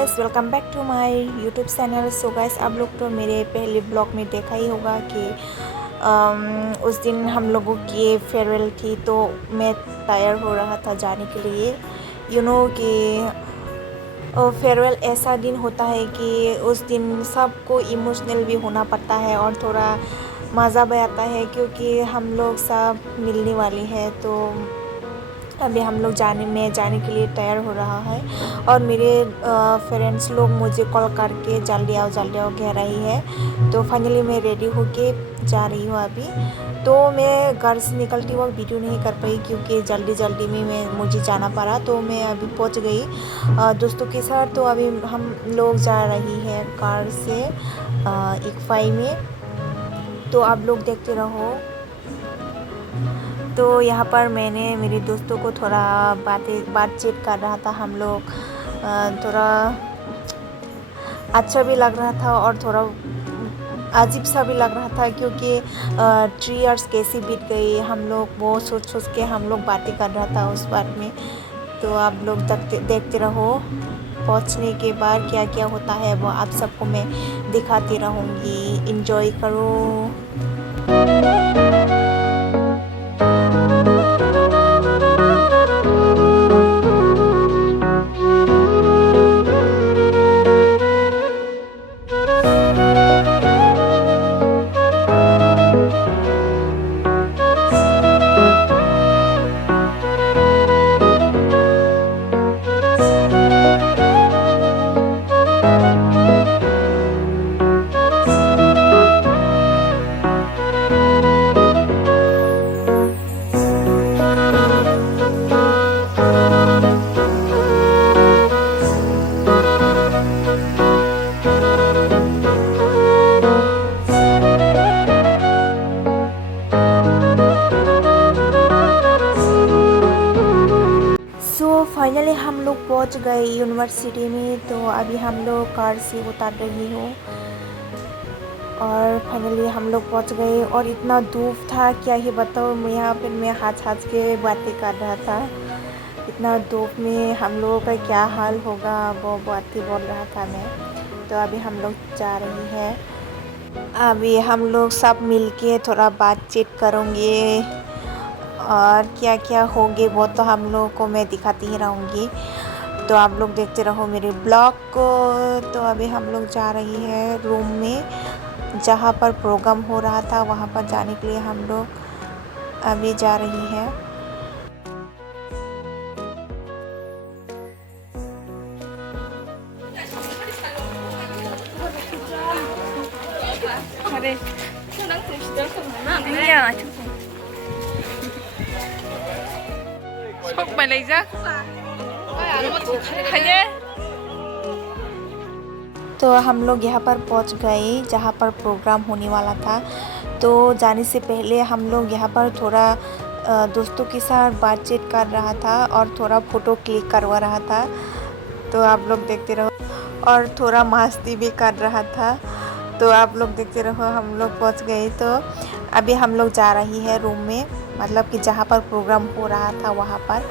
Guys, welcome back to my YouTube channel. So guys, आप लोग तो मेरे पहले ब्लॉग में देखा ही होगा कि उस दिन हम लोगों की फेयरवेल थी, तो मैं तैयार हो रहा था जाने के लिए। कि फेयरवेल ऐसा दिन होता है कि उस दिन सबको इमोशनल भी होना पड़ता है और थोड़ा मज़ा भी आता है, क्योंकि हम लोग सब मिलने वाले हैं। तो अभी हम लोग जाने के लिए तैयार हो रहा है और मेरे फ्रेंड्स लोग मुझे कॉल करके जल्दी आओ कह रही है। तो फाइनली मैं रेडी होके जा रही हूँ अभी। तो मैं घर से निकलती वक्त वीडियो नहीं कर पाई, क्योंकि जल्दी में मुझे जाना पड़ा। तो मैं अभी पहुँच गई दोस्तों के साथ। तो अभी हम लोग जा रही है कार से इकफाई में। तो आप लोग देखते रहो। तो यहाँ पर मैंने मेरे दोस्तों को थोड़ा बातचीत कर रहा था। हम लोग थोड़ा अच्छा भी लग रहा था और थोड़ा अजीब सा भी लग रहा था, क्योंकि 3 इयर्स कैसे बीत गई। हम लोग वो सोच के हम लोग बातें कर रहा था उस बात में। तो आप लोग देखते रहो। पहुँचने के बाद क्या क्या होता है वो आप सबको मैं दिखाती रहूँगी। इंजॉय करो। फाइनली हम लोग पहुंच गए यूनिवर्सिटी में। तो अभी हम लोग कार से उतर रही हूँ और फाइनली हम लोग पहुंच गए। और इतना धूप था, क्या ही बताऊँ। यहाँ पर मैं हाथ के बातें कर रहा था। इतना धूप में हम लोगों का क्या हाल होगा वो बातें बोल रहा था मैं। तो अभी हम लोग जा रही है। अभी हम लोग सब मिलके थोड़ा बातचीत करेंगे और क्या क्या होंगे वो तो हम लोगों को मैं दिखाती ही रहूँगी। तो आप लोग देखते रहो मेरे ब्लॉग को। तो अभी हम लोग जा रही है रूम में, जहाँ पर प्रोग्राम हो रहा था वहाँ पर जाने के लिए हम लोग अभी जा रही है। अरे 아니야 속 말레이자 खाने। तो हम लोग यहाँ पर पहुँच गए जहाँ पर प्रोग्राम होने वाला था। तो जाने से पहले हम लोग यहाँ पर थोड़ा दोस्तों के साथ बातचीत कर रहा था और थोड़ा फ़ोटो क्लिक करवा रहा था। तो आप लोग देखते रहो। और थोड़ा मस्ती भी कर रहा था। तो आप लोग देखते रहो। हम लोग पहुँच गए। तो अभी हम लोग जा रही है रूम में, मतलब कि जहाँ पर प्रोग्राम हो रहा था वहाँ पर।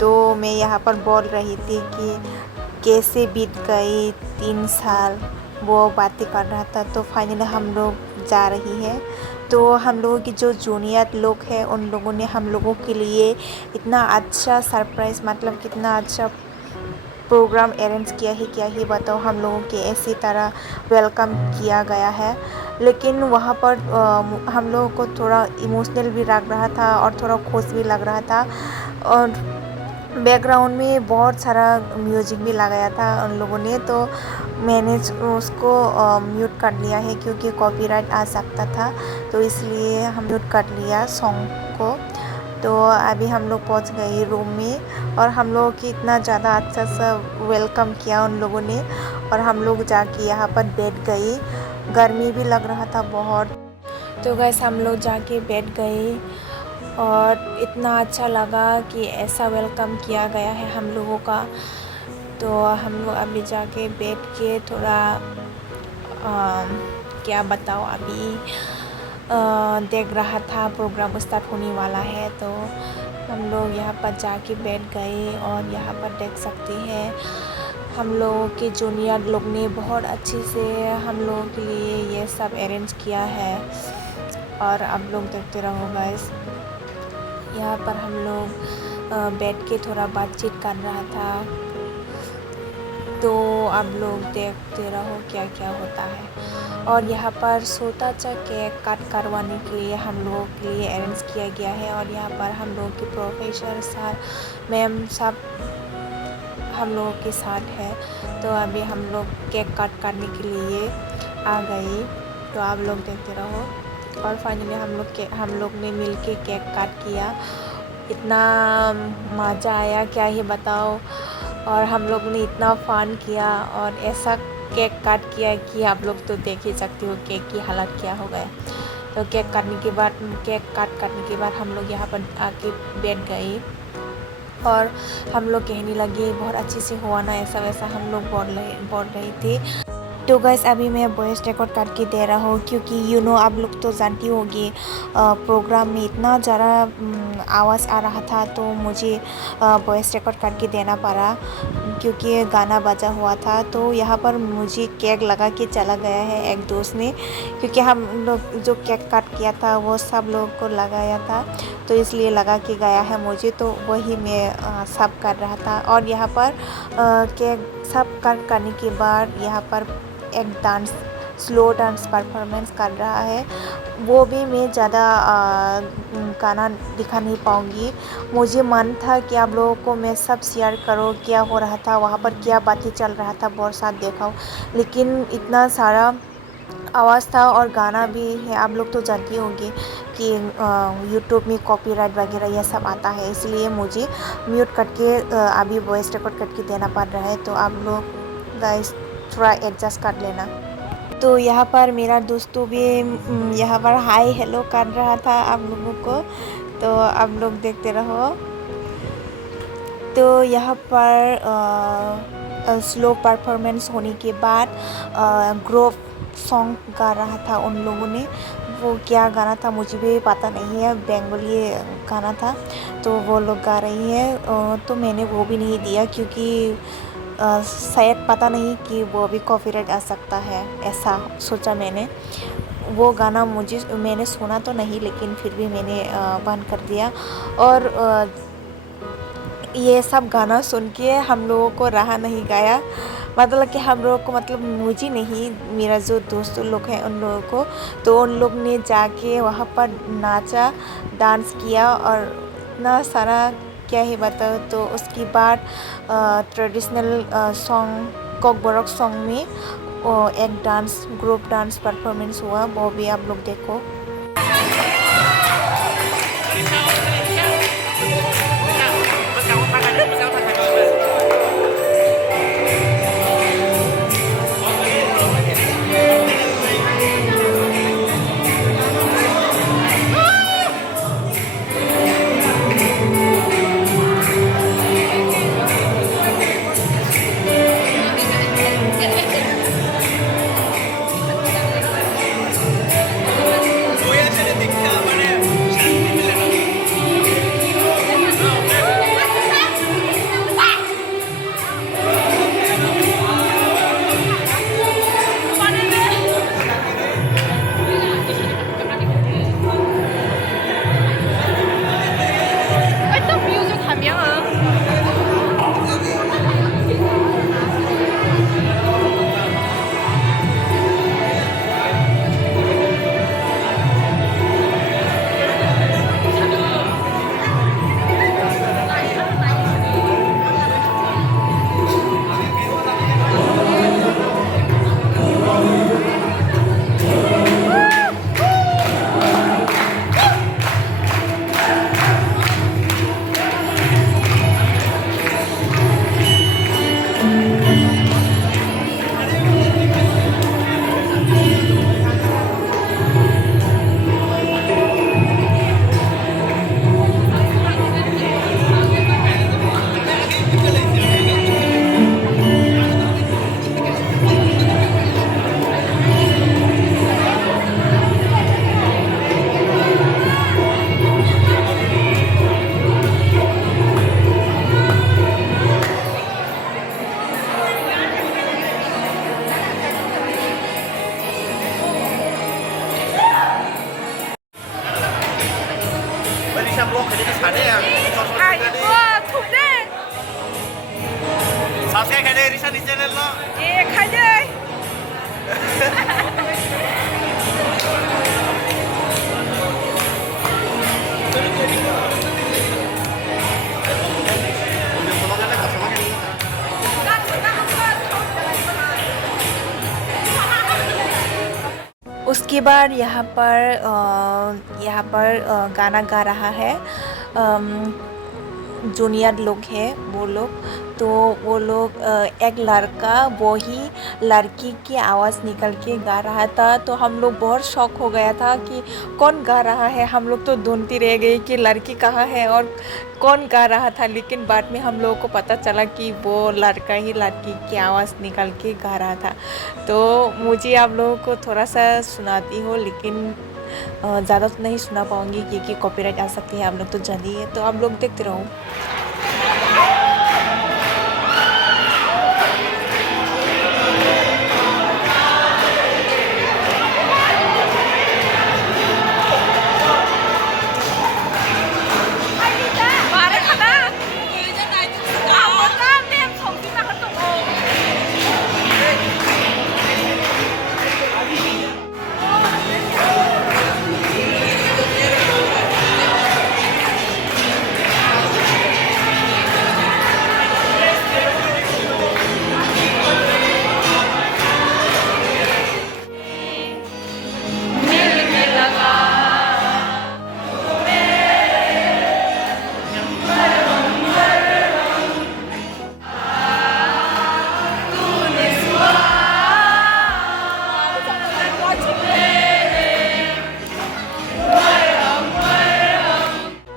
तो मैं यहाँ पर बोल रही थी कि कैसे बीत गई 3 साल, वो बातें कर रहा था। तो फाइनली हम लोग जा रही है। तो हम लोगों की जो जूनियर लोग हैं उन लोगों ने हम लोगों के लिए इतना अच्छा सरप्राइज़, मतलब कितना अच्छा प्रोग्राम अरेंज किया है, क्या ही बताओ। हम लोगों के ऐसी तरह वेलकम किया गया है। लेकिन वहाँ पर हम लोगों को थोड़ा इमोशनल भी लग रहा था और थोड़ा खुश भी लग रहा था। और बैकग्राउंड में बहुत सारा म्यूजिक भी लगाया था उन लोगों ने। तो मैंने उसको म्यूट कर लिया है, क्योंकि कॉपीराइट आ सकता था। तो इसलिए हम म्यूट कर लिया सॉन्ग को। तो अभी हम लोग पहुंच गए रूम में और हम लोगों की इतना ज़्यादा अच्छा सा वेलकम किया उन लोगों ने। और हम लोग जाके यहाँ पर बैठ गए। गर्मी भी लग रहा था बहुत। तो गैस हम लोग जाके बैठ गए और इतना अच्छा लगा कि ऐसा वेलकम किया गया है हम लोगों का। तो हम लोग अभी जाके बैठ के थोड़ा क्या बताओ, अभी देख रहा था प्रोग्राम स्टार्ट होने वाला है। तो हम लोग यहाँ पर जाके बैठ गए और यहाँ पर देख सकते हैं हम लोगों के जूनियर लोग ने बहुत अच्छे से हम लोगों के लिए ये सब अरेंज किया है और आप लोग देखते रहो गाइस। यहाँ पर हम लोग बैठ के थोड़ा बातचीत कर रहा था, तो आप लोग देखते रहो क्या क्या होता है। और यहाँ पर छोटा सा केक कट करवाने के लिए हम लोगों के लिए अरेंज किया गया है और यहाँ पर हम लोगों के प्रोफेसर सर मैम सब हम लोगों के साथ है। तो अभी हम लोग केक कट करने के लिए आ गए, तो आप लोग देखते रहो। और फाइनली हम लोग ने मिल के केक कट किया। इतना मज़ा आया क्या ही बताओ, और हम लोग ने इतना फन किया और ऐसा केक कट किया कि आप लोग तो देख ही सकते हो केक की हालत क्या हो गया। तो केक कट करने के बाद हम लोग यहाँ पर आके बैठ गए और हम लोग कहने लगे बहुत अच्छे से हुआ ना, ऐसा वैसा हम लोग बोल रहे थे। तो गाइस अभी मैं वॉइस रिकॉर्ड करके दे रहा हूँ क्योंकि आप लोग तो जानती होगी प्रोग्राम में इतना ज़्यादा आवाज़ आ रहा था, तो मुझे वॉइस रिकॉर्ड करके देना पड़ा क्योंकि गाना बजा हुआ था। तो यहाँ पर मुझे केक लगा के चला गया है एक दोस्त ने, क्योंकि हम लोग जो केक कट किया था वो सब लोगों को लगाया था, तो इसलिए लगा के गया है मुझे, तो वही मैं सब कर रहा था। और यहाँ पर केक सब करने के बाद यहाँ पर एक स्लो डांस परफॉर्मेंस कर रहा है। वो भी मैं ज़्यादा गाना दिखा नहीं पाऊँगी। मुझे मन था कि आप लोगों को मैं सब शेयर करो क्या हो रहा था वहाँ पर, क्या बातें चल रहा था, बहुत साथ दिखाओ, लेकिन इतना सारा आवाज़ था और गाना भी है। आप लोग तो जानती होंगे कि यूट्यूब में कॉपीराइट वगैरह यह सब आता है, इसलिए मुझे म्यूट करके अभी वॉइस रिकॉर्ड करके देना पड़ रहा है। तो आप लोग गाइस थोड़ा एडजस्ट कर लेना। तो यहाँ पर मेरा दोस्तों भी यहाँ पर हाय हेलो कर रहा था आप लोगों को, तो आप लोग देखते रहो। तो यहाँ पर स्लो परफॉर्मेंस होने के बाद ग्रुप सॉन्ग गा रहा था उन लोगों ने। वो क्या गाना था मुझे भी पता नहीं है, बंगाली गाना था, तो वो लोग गा रही है। तो मैंने वो भी नहीं दिया क्योंकि शायद पता नहीं कि वो भी कॉपीराइट आ सकता है, ऐसा सोचा मैंने। वो गाना मैंने सुना तो नहीं, लेकिन फिर भी मैंने बंद कर दिया। और ये सब गाना सुन के हम लोगों को रहा नहीं गया, मतलब कि हम लोगों को, मतलब मुझे नहीं, मेरा जो दोस्त लोग हैं उन लोगों को, तो उन लोग ने जाके वहाँ पर नाचा, डांस किया और इतना सारा क्या ही बताओ। तो उसके बाद ट्रेडिशनल सॉन्ग कोकबोरोक सॉन्ग में एक ग्रुप डांस परफॉर्मेंस हुआ, वो भी आप लोग देखो। Pakai kada irisan di channel lo. खाजे उसके बाद यहाँ पर गाना गा रहा है जूनियर लोग हैं वो लोग। तो वो लोग एक लड़का वही लड़की की आवाज़ निकल के गा रहा था। तो हम लोग बहुत शौक हो गया था कि कौन गा रहा है। हम लोग तो ढूंढती रह गए कि लड़की कहाँ है और कौन गा रहा था। लेकिन बाद में हम लोगों को पता चला कि वो लड़का ही लड़की की आवाज़ निकल के गा रहा था। तो मुझे आप लोगों को थोड़ा सा सुनाती हूँ, लेकिन ज़्यादा तो नहीं सुना पाऊँगी क्योंकि कॉपीराइट आ सकती है। आप लोग तो जानिए है, तो आप लोग देखते रहो।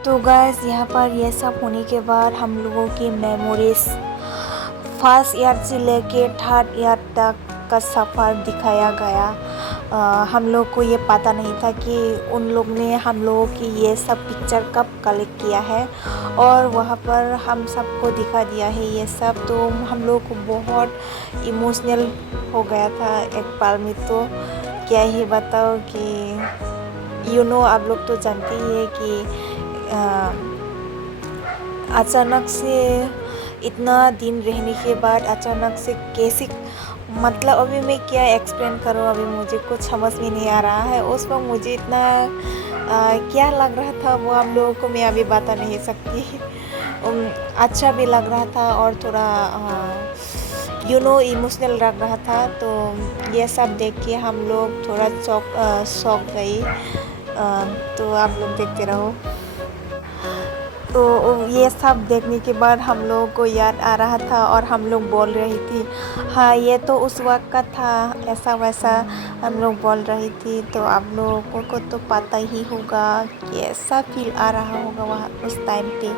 तो गाइस यहाँ पर यह सब होने के बाद हम लोगों की मेमोरीज फर्स्ट ईयर से लेके थर्ड ईयर तक का सफ़र दिखाया गया। हम लोग को ये पता नहीं था कि उन लोग ने हम लोगों की ये सब पिक्चर कब कलेक्ट किया है और वहाँ पर हम सबको दिखा दिया है ये सब। तो हम लोग को बहुत इमोशनल हो गया था एक पल में। तो क्या ही बताओ कि आप लोग तो जानते ही है कि अचानक से इतना दिन रहने के बाद अचानक से कैसे, मतलब अभी मैं क्या एक्सप्लेन करूँ, अभी मुझे कुछ समझ में नहीं आ रहा है। उस वक्त मुझे इतना क्या लग रहा था वो आप लोगों को मैं अभी बता नहीं सकती। अच्छा भी लग रहा था और थोड़ा इमोशनल लग रहा था। तो ये सब देख के हम लोग थोड़ा शौक गई। तो आप लोग देखते रहो। तो ये सब देखने के बाद हम लोगों को याद आ रहा था और हम लोग बोल रही थी, हाँ ये तो उस वक्त का था, ऐसा वैसा हम लोग बोल रही थी। तो आप लोगों को तो पता ही होगा कि ऐसा फील आ रहा होगा वहाँ उस टाइम पे।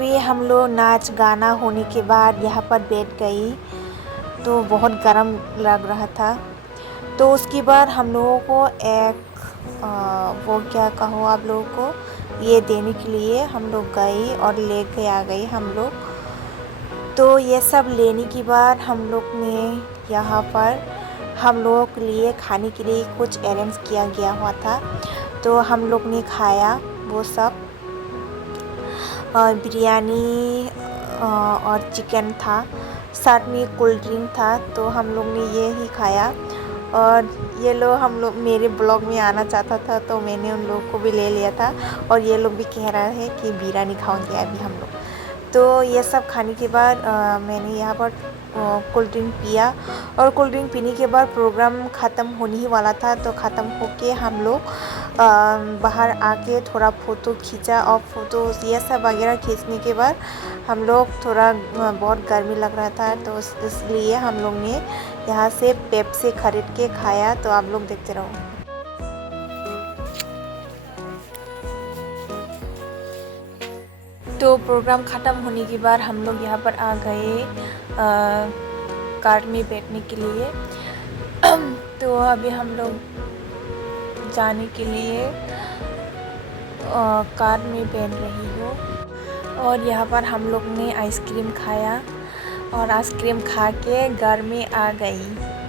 अभी हम लोग नाच गाना होने के बाद यहाँ पर बैठ गई, तो बहुत गर्म लग रहा था। तो उसके बाद हम लोगों को एक वो क्या कहो आप लोगों को, ये देने के लिए हम लोग गए और लेके आ गए हम लोग। तो ये सब लेने के बाद हम लोग ने यहाँ पर हम लोगों के लिए खाने के लिए कुछ अरेंज किया गया हुआ था, तो हम लोग ने खाया वो सब। बिरयानी और चिकन था, साथ में कोल्ड ड्रिंक था, तो हम लोग ने ये ही खाया। और ये लोग हम लोग मेरे ब्लॉग में आना चाहता था, तो मैंने उन लोगों को भी ले लिया था, और ये लोग भी कह रहे हैं कि बिरयानी खाओगे अभी हम लोग। तो ये सब खाने के बाद मैंने यहाँ पर कोल्ड ड्रिंक पिया, और कोल्ड ड्रिंक पीने के बाद प्रोग्राम ख़त्म होने ही वाला था। तो ख़त्म होके हम लोग बाहर आके थोड़ा फ़ोटो खींचा, और फ़ोटो ये सब वगैरह खींचने के बाद हम लोग थोड़ा बहुत गर्मी लग रहा था, तो इसलिए हम लोग ने यहाँ से पेप्सी खरीद के खाया। तो आप लोग देखते रहो। तो प्रोग्राम ख़त्म होने के बाद हम लोग यहाँ पर आ गए कार में बैठने के लिए। तो अभी हम लोग जाने के लिए कार में बैठ रही हो, और यहाँ पर हम लोग ने आइसक्रीम खाया, और आइसक्रीम खा के घर में आ गई।